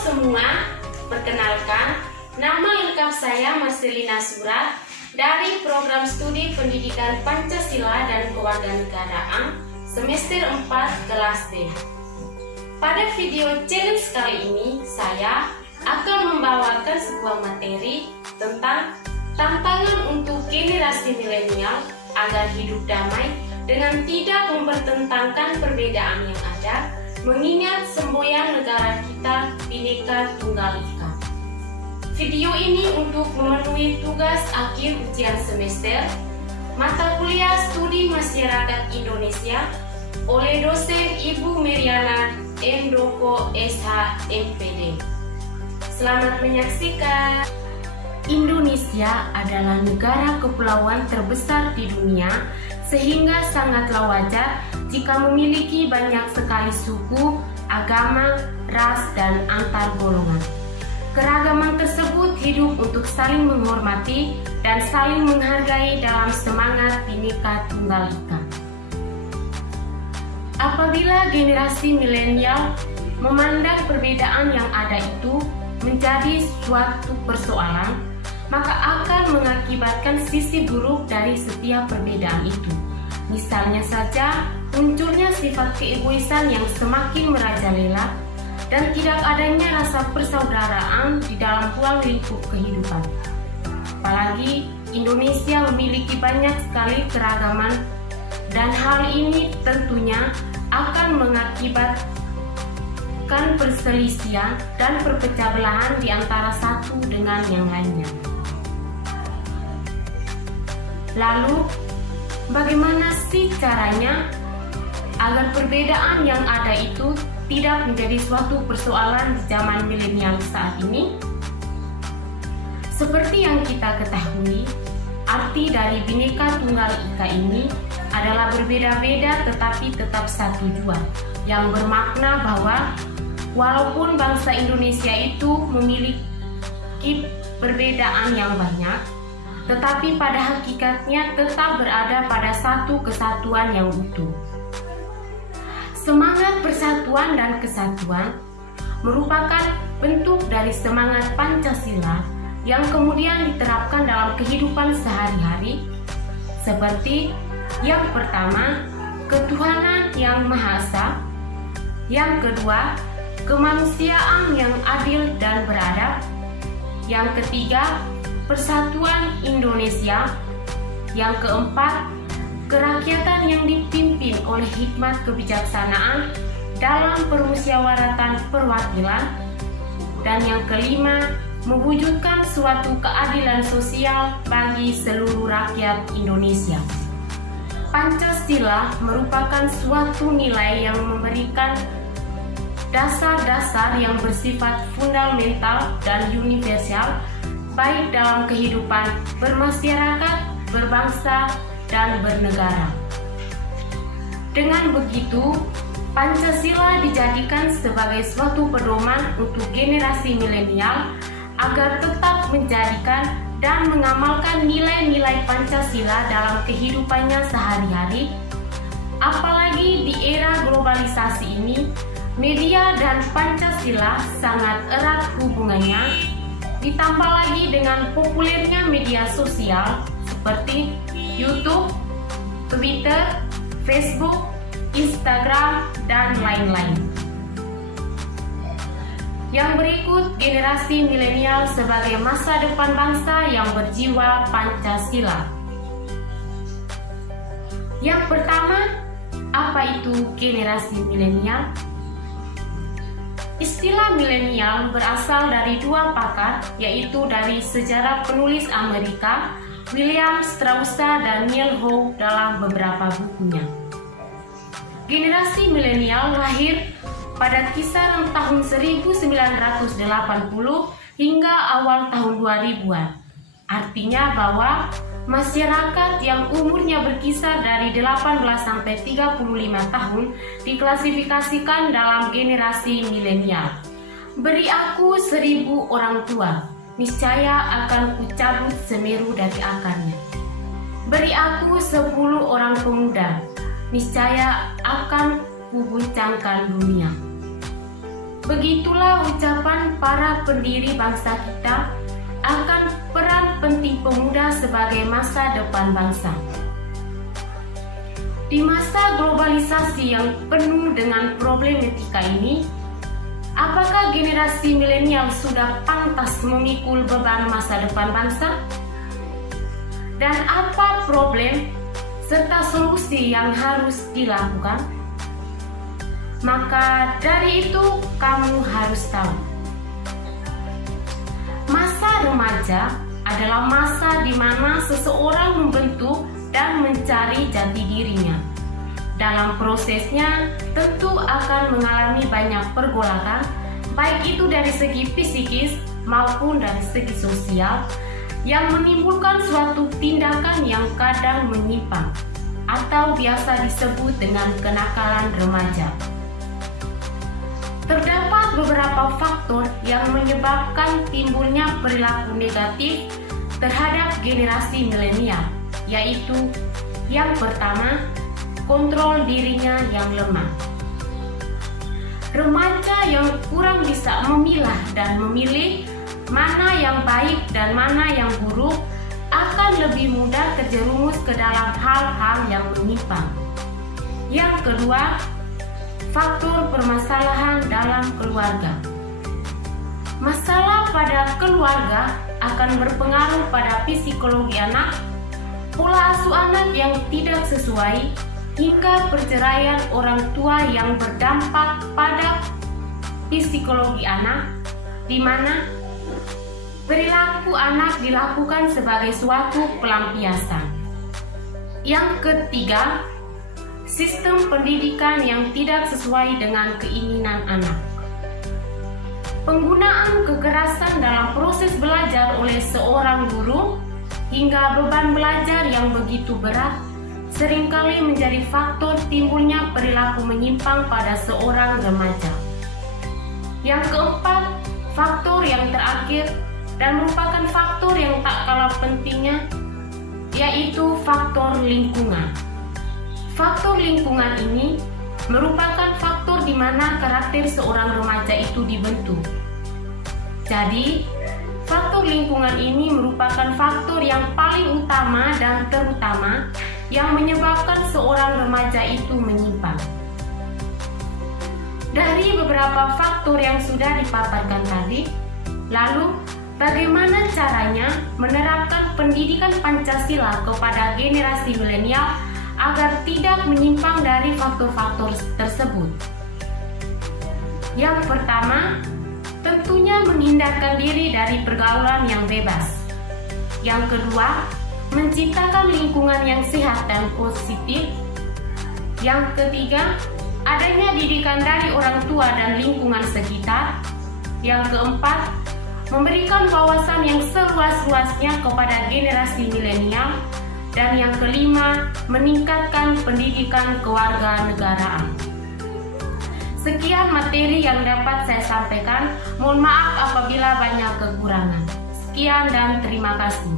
semua, perkenalkan, nama lengkap saya Marcelina Surat dari Program Studi Pendidikan Pancasila dan Kewarganegaraan semester 4 kelas D. Pada video challenge kali ini, saya akan membawakan sebuah materi tentang tantangan untuk generasi milenial agar hidup damai dengan tidak mempertentangkan perbedaan yang ada, mengingat semboyan negara kita Bhinneka Tunggal Ika. Video ini untuk memenuhi tugas akhir ujian semester mata kuliah Studi Masyarakat Indonesia oleh dosen Ibu Meriana Endoko SH MPD. Selamat menyaksikan. Indonesia adalah negara kepulauan terbesar di dunia, sehingga sangatlah wajar jika memiliki banyak sekali suku, agama, ras, dan antar golongan. Keragaman tersebut hidup untuk saling menghormati dan saling menghargai dalam semangat Bhinneka Tunggal Ika. Apabila generasi milenial memandang perbedaan yang ada itu menjadi suatu persoalan, maka akan mengakibatkan sisi buruk dari setiap perbedaan itu. Misalnya saja, munculnya sifat keegoisan yang semakin merajalela dan tidak adanya rasa persaudaraan di dalam ruang lingkup kehidupan. Apalagi Indonesia memiliki banyak sekali keragaman dan hal ini tentunya akan mengakibatkan perselisihan dan perpecah belahan di antara satu dengan yang lainnya. Lalu, bagaimana sih caranya agar perbedaan yang ada itu tidak menjadi suatu persoalan di zaman milenial saat ini? Seperti yang kita ketahui, arti dari Bhinneka Tunggal Ika ini adalah berbeda-beda tetapi tetap satu jua, yang bermakna bahwa walaupun bangsa Indonesia itu memiliki perbedaan yang banyak, tetapi pada hakikatnya tetap berada pada satu kesatuan yang utuh. Semangat persatuan dan kesatuan merupakan bentuk dari semangat Pancasila yang kemudian diterapkan dalam kehidupan sehari-hari, seperti yang pertama, ketuhanan yang Maha Esa, yang kedua, kemanusiaan yang adil dan beradab, yang ketiga, persatuan Indonesia, yang keempat, kerakyatan yang dipimpin oleh hikmat kebijaksanaan dalam permusyawaratan perwakilan, dan yang kelima, mewujudkan suatu keadilan sosial bagi seluruh rakyat Indonesia. Pancasila merupakan suatu nilai yang memberikan dasar-dasar yang bersifat fundamental dan universal, baik dalam kehidupan bermasyarakat, berbangsa, dan bernegara. Dengan begitu, Pancasila dijadikan sebagai suatu pedoman untuk generasi milenial agar tetap menjadikan dan mengamalkan nilai-nilai Pancasila dalam kehidupannya sehari-hari. Apalagi di era globalisasi ini, media dan Pancasila sangat erat hubungannya, ditambah lagi dengan populernya media sosial seperti YouTube, Twitter, Facebook, Instagram, dan lain-lain. Yang berikut, generasi milenial sebagai masa depan bangsa yang berjiwa Pancasila. Yang pertama, apa itu generasi milenial? Istilah milenial berasal dari dua pakar, yaitu dari sejarah penulis Amerika William Strauss dan Neil Howe dalam beberapa bukunya. Generasi milenial lahir pada kisaran tahun 1980 hingga awal tahun 2000-an. Artinya bahwa masyarakat yang umurnya berkisar dari 18 sampai 35 tahun diklasifikasikan dalam generasi milenial. Beri aku 1000 orang tua, niscaya akan kucabut Semeru dari akarnya. Beri aku 10 orang pemuda, niscaya akan kuguncangkan dunia. Begitulah ucapan para pendiri bangsa kita akan peran penting pemuda sebagai masa depan bangsa. Di masa globalisasi yang penuh dengan problematika ini, apakah generasi milenial sudah pantas memikul beban masa depan bangsa? Dan apa problem serta solusi yang harus dilakukan? Maka dari itu kamu harus tahu, masa remaja adalah masa di mana seseorang membentuk dan mencari jati dirinya. Dalam prosesnya tentu akan mengalami banyak pergolakan, baik itu dari segi psikis maupun dari segi sosial, yang menimbulkan suatu tindakan yang kadang menyimpang atau biasa disebut dengan kenakalan remaja. Terdapat beberapa faktor yang menyebabkan timbulnya perilaku negatif terhadap generasi milenial, yaitu yang pertama, kontrol dirinya yang lemah. Remaja yang kurang bisa memilah dan memilih mana yang baik dan mana yang buruk akan lebih mudah terjerumus ke dalam hal-hal yang menyimpang. Yang kedua, faktor permasalahan dalam keluarga. Masalah pada keluarga akan berpengaruh pada psikologi anak, pola asuh anak yang tidak sesuai, hingga perceraian orang tua yang berdampak pada psikologi anak, di mana perilaku anak dilakukan sebagai suatu pelampiasan. Yang ketiga, sistem pendidikan yang tidak sesuai dengan keinginan anak. Penggunaan kekerasan dalam proses belajar oleh seorang guru hingga beban belajar yang begitu berat seringkali menjadi faktor timbulnya perilaku menyimpang pada seorang remaja. Yang keempat, faktor yang terakhir dan merupakan faktor yang tak kalah pentingnya, yaitu faktor lingkungan. Faktor lingkungan ini merupakan faktor di mana karakter seorang remaja itu dibentuk. Jadi, faktor lingkungan ini merupakan faktor yang paling utama dan terutama yang menyebabkan seorang remaja itu menyimpang. Dari beberapa faktor yang sudah dipaparkan tadi, lalu bagaimana caranya menerapkan pendidikan Pancasila kepada generasi milenial agar tidak menyimpang dari faktor-faktor tersebut? Yang pertama, tentunya menghindarkan diri dari pergaulan yang bebas. Yang kedua, menciptakan lingkungan yang sehat dan positif. Yang ketiga, adanya didikan dari orang tua dan lingkungan sekitar. Yang keempat, memberikan wawasan yang seluas-luasnya kepada generasi milenial. Dan yang kelima, meningkatkan pendidikan kewarganegaraan. Sekian materi yang dapat saya sampaikan. Mohon maaf apabila banyak kekurangan. Sekian dan terima kasih.